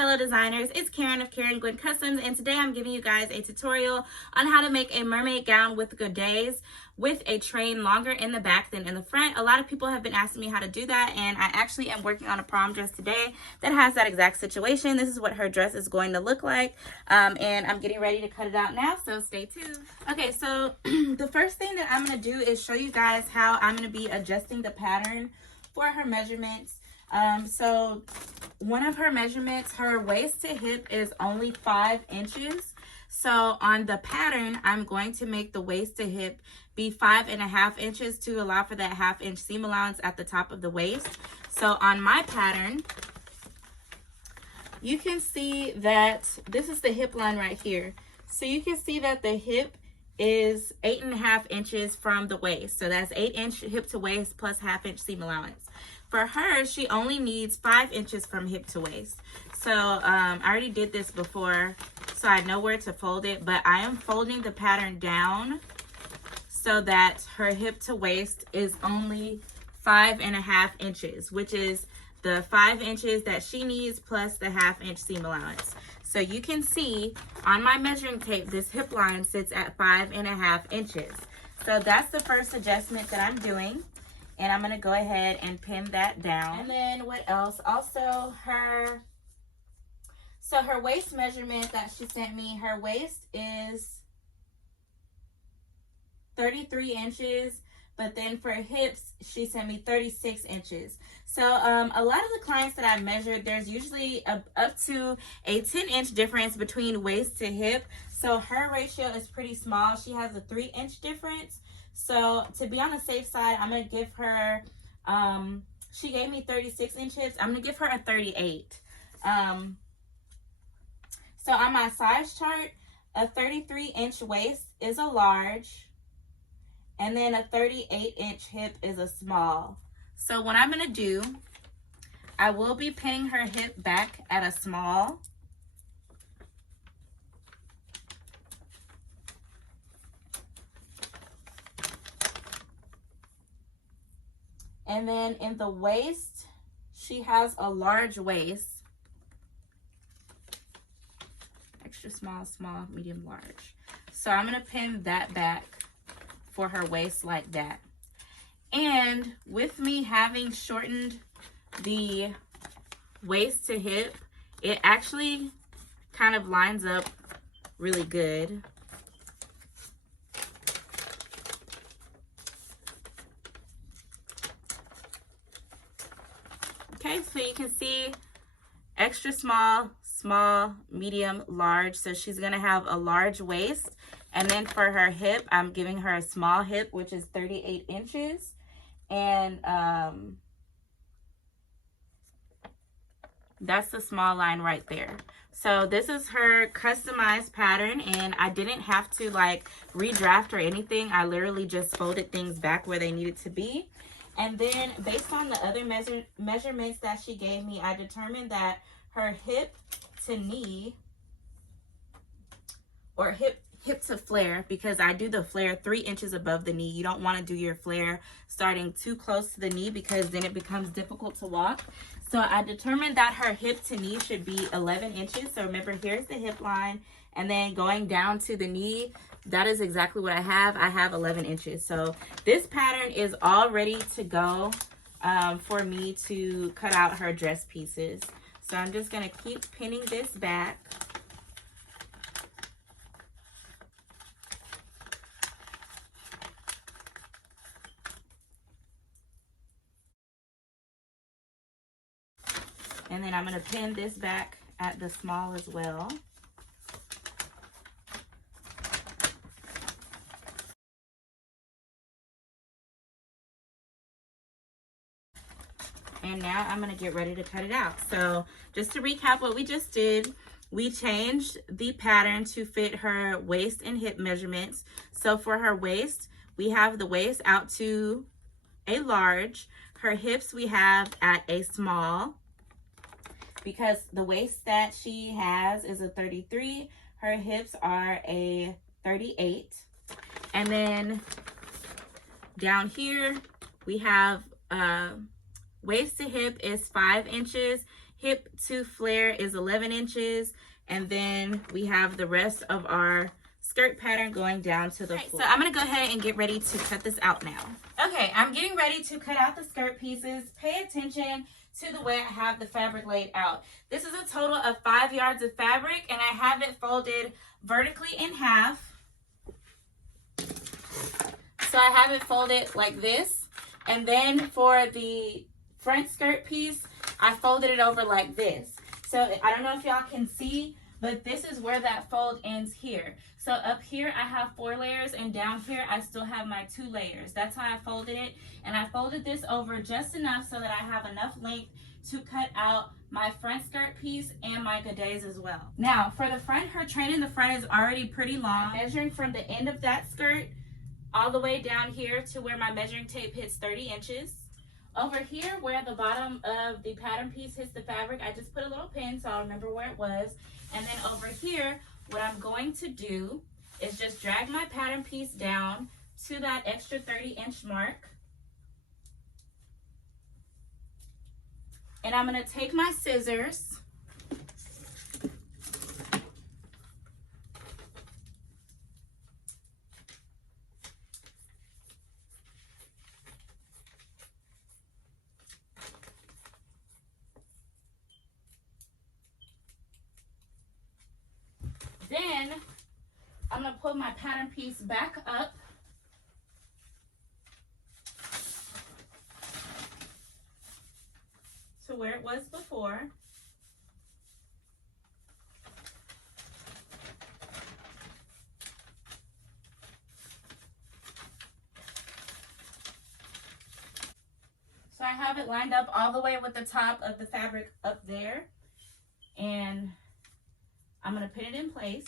fellow designers, it's Karen of Karen Gwen Customs, and today I'm giving you guys a tutorial on how to make a mermaid gown with godets with a train longer in the back than in the front. A lot of people have been asking me how to do that, and I actually am working on a prom dress today that has that exact situation. This is what her dress is going to look like, and I'm getting ready to cut it out now, so stay tuned. Okay, so the first thing that I'm going to do is show you guys how I'm going to be adjusting the pattern for her measurements. So one of her measurements, her waist to hip is only 5 inches. So on the pattern, I'm going to make the waist to hip be 5.5 inches to allow for that 1/2 inch seam allowance at the top of the waist. So on my pattern, you can see that this is the hip line right here. So you can see that the hip is 8.5 inches from the waist. So that's 8 inch hip to waist plus 1/2 inch seam allowance. For her, she only needs 5 inches from hip to waist. So I already did this before, so I know where to fold it, but I am folding the pattern down so that her hip to waist is only 5.5 inches, which is the 5 inches that she needs plus the 1/2 inch seam allowance. So you can see on my measuring tape, this hip line sits at 5.5 inches. So that's the first adjustment that I'm doing. And I'm going to go ahead and pin that down. And then what else? Also, her waist measurement that she sent me, her waist is 33 inches. But then for hips, she sent me 36 inches. So a lot of the clients that I've measured, there's usually up to a 10-inch difference between waist to hip. So her ratio is pretty small. She has a 3-inch difference. So to be on the safe side, I'm going to give her, she gave me 36 inches. I'm going to give her a 38. So on my size chart, a 33-inch waist is a large. And then a 38-inch hip is a small. So what I'm going to do, I will be pinning her hip back at a small. And then in the waist, she has a large waist. Extra small, small, medium, large. So I'm going to pin that back for her waist like that. And with me having shortened the waist to hip, it actually kind of lines up really good. Okay, so you can see extra small, small, medium, large. So she's going to have a large waist. And then for her hip, I'm giving her a small hip, which is 38 inches. And that's the small line right there. So this is her customized pattern, and I didn't have to like redraft or anything. I literally just folded things back where they needed to be. And then based on the other measurements that she gave me, I determined that her hip to knee, or hip to flare, because I do the flare 3 inches above the knee. You don't want to do your flare starting too close to the knee because then it becomes difficult to walk. So I determined that her hip to knee should be 11 inches. So remember, here's the hip line, and then going down to the knee, that is exactly what I have. I have 11 inches. So this pattern is all ready to go for me to cut out her dress pieces. So I'm just going to keep pinning this back. And then I'm going to pin this back at the small as well. And now I'm going to get ready to cut it out. So just to recap what we just did, we changed the pattern to fit her waist and hip measurements. So for her waist, we have the waist out to a large. Her hips we have at a small, because the waist that she has is a 33. Her hips are a 38. And then down here, we have waist to hip is 5 inches. hip to flare is 11 inches. And then we have the rest of our skirt pattern going down to the floor. So I'm gonna go ahead and get ready to cut this out now. Okay, I'm getting ready to cut out the skirt pieces. Pay attention to the way I have the fabric laid out. This is a total of 5 yards of fabric, and I have it folded vertically in half. So I have it folded like this. And then for the front skirt piece, I folded it over like this. So I don't know if y'all can see, but this is where that fold ends here. So up here I have 4 layers, and down here I still have my 2 layers. That's how I folded it. And I folded this over just enough so that I have enough length to cut out my front skirt piece and my godets as well. Now for the front, her train in the front is already pretty long. Measuring from the end of that skirt all the way down here to where my measuring tape hits 30 inches. Over here where the bottom of the pattern piece hits the fabric, I just put a little pin so I'll remember where it was. And then over here, what I'm going to do is just drag my pattern piece down to that extra 30-inch mark. And I'm gonna take my scissors then I'm gonna pull my pattern piece back up to where it was before. So I have it lined up all the way with the top of the fabric up there, and I'm going to pin it in place.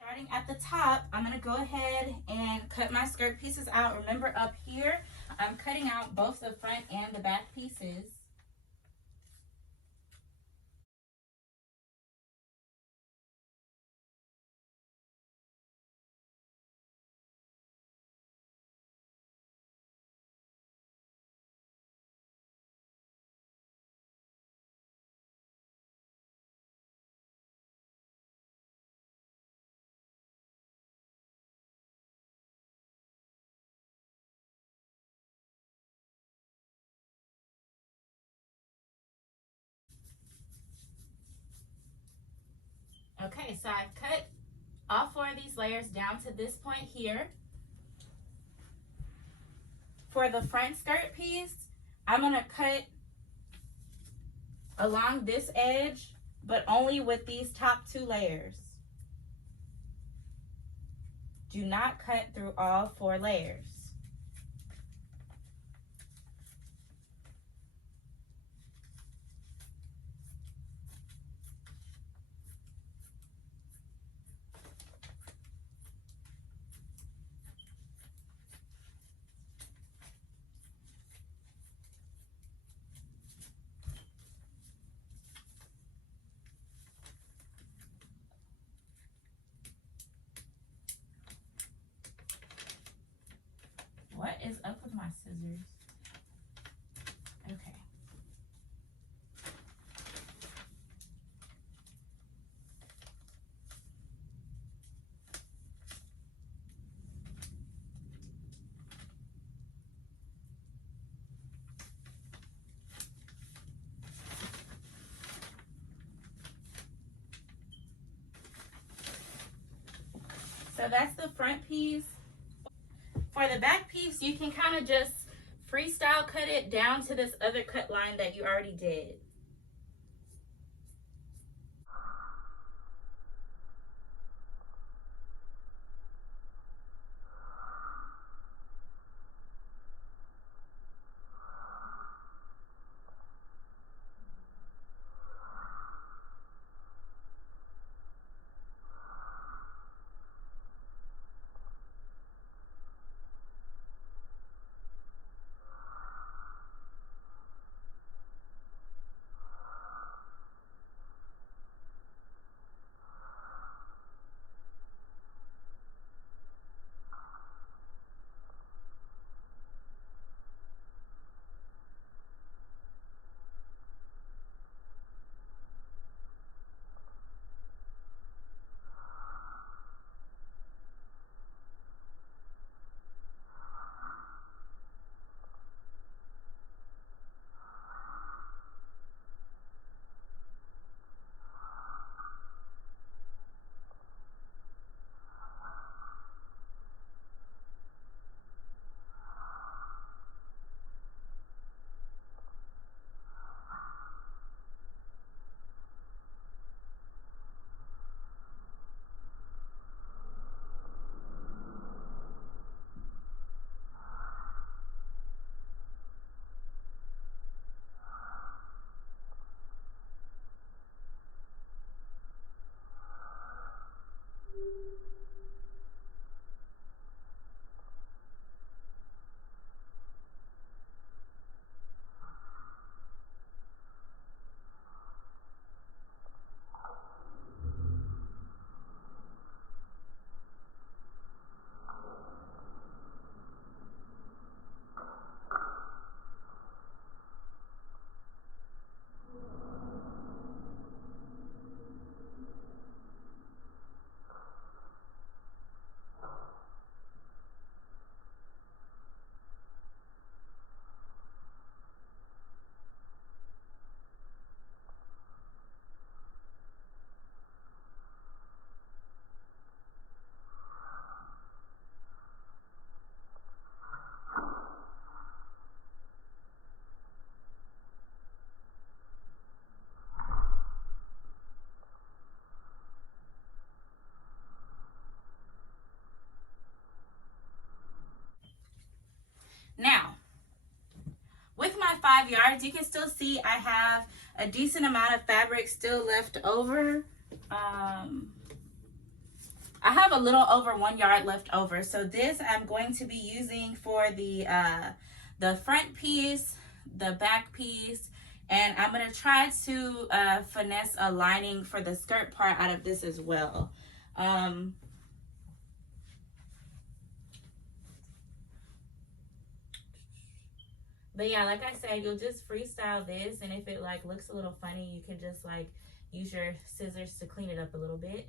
Starting at the top, I'm going to go ahead and cut my skirt pieces out. Remember up here, I'm cutting out both the front and the back pieces. Okay, so I've cut all 4 of these layers down to this point here. For the front skirt piece, I'm going to cut along this edge, but only with these top 2 layers. Do not cut through all 4 layers. my scissors. Okay. So that's the front piece. For the back piece, you can kind of just freestyle cut it down to this other cut line that you already did. Now, with my 5 yards, you can still see I have a decent amount of fabric still left over. I have a little over 1 yard left over. So this I'm going to be using for the front piece, the back piece, and I'm going to try to finesse a lining for the skirt part out of this as well. But yeah, like I said, you'll just freestyle this, and if it like looks a little funny, you can just like use your scissors to clean it up a little bit.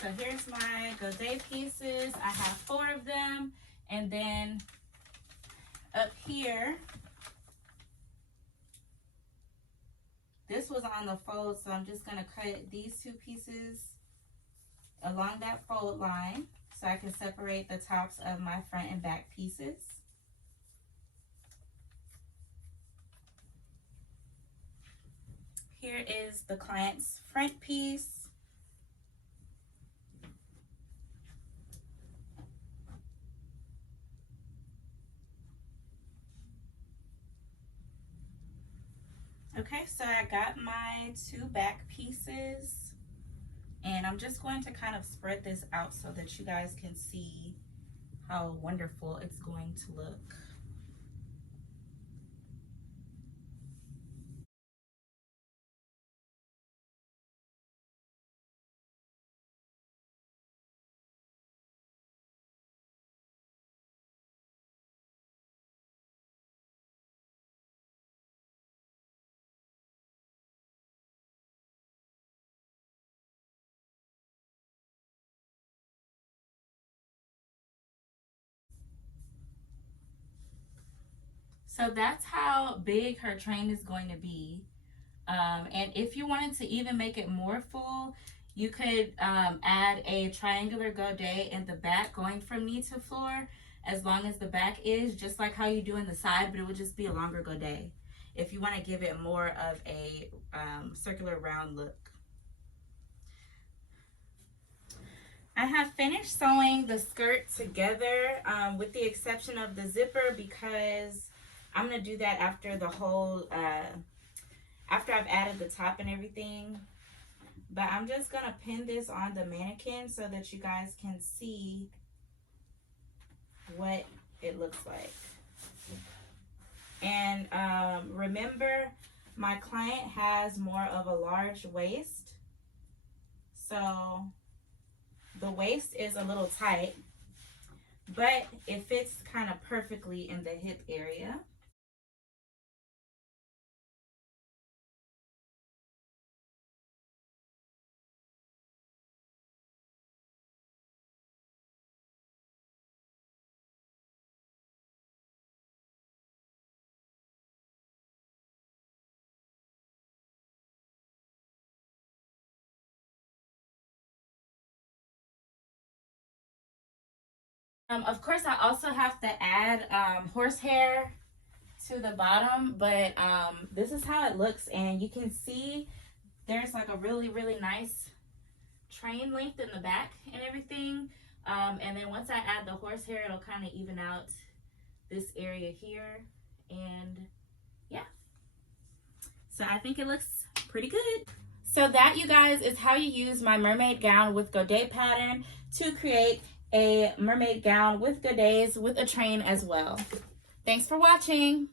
So here's my godet pieces. I have 4 of them, and then up here, this was on the fold, so I'm just gonna cut these 2 pieces along that fold line so I can separate the tops of my front and back pieces. Here is the client's front piece. Okay, so I got my 2 back pieces, and I'm just going to kind of spread this out so that you guys can see how wonderful it's going to look. So that's how big her train is going to be. And if you wanted to even make it more full, you could add a triangular godet in the back going from knee to floor, as long as the back is just like how you do in the side, but it would just be a longer godet if you want to give it more of a circular round look. I have finished sewing the skirt together with the exception of the zipper, because I'm going to do that after the whole, after I've added the top and everything. But I'm just going to pin this on the mannequin so that you guys can see what it looks like. And remember, my client has more of a large waist, so the waist is a little tight, but it fits kind of perfectly in the hip area. Of course, I also have to add horsehair to the bottom, but this is how it looks, and you can see there's like a really nice train length in the back and everything. And then once I add the horsehair, it'll kind of even out this area here, and yeah. So I think it looks pretty good. So that, you guys, is how you use my mermaid gown with godet pattern to create a mermaid gown with godets with a train as well. Thanks for watching.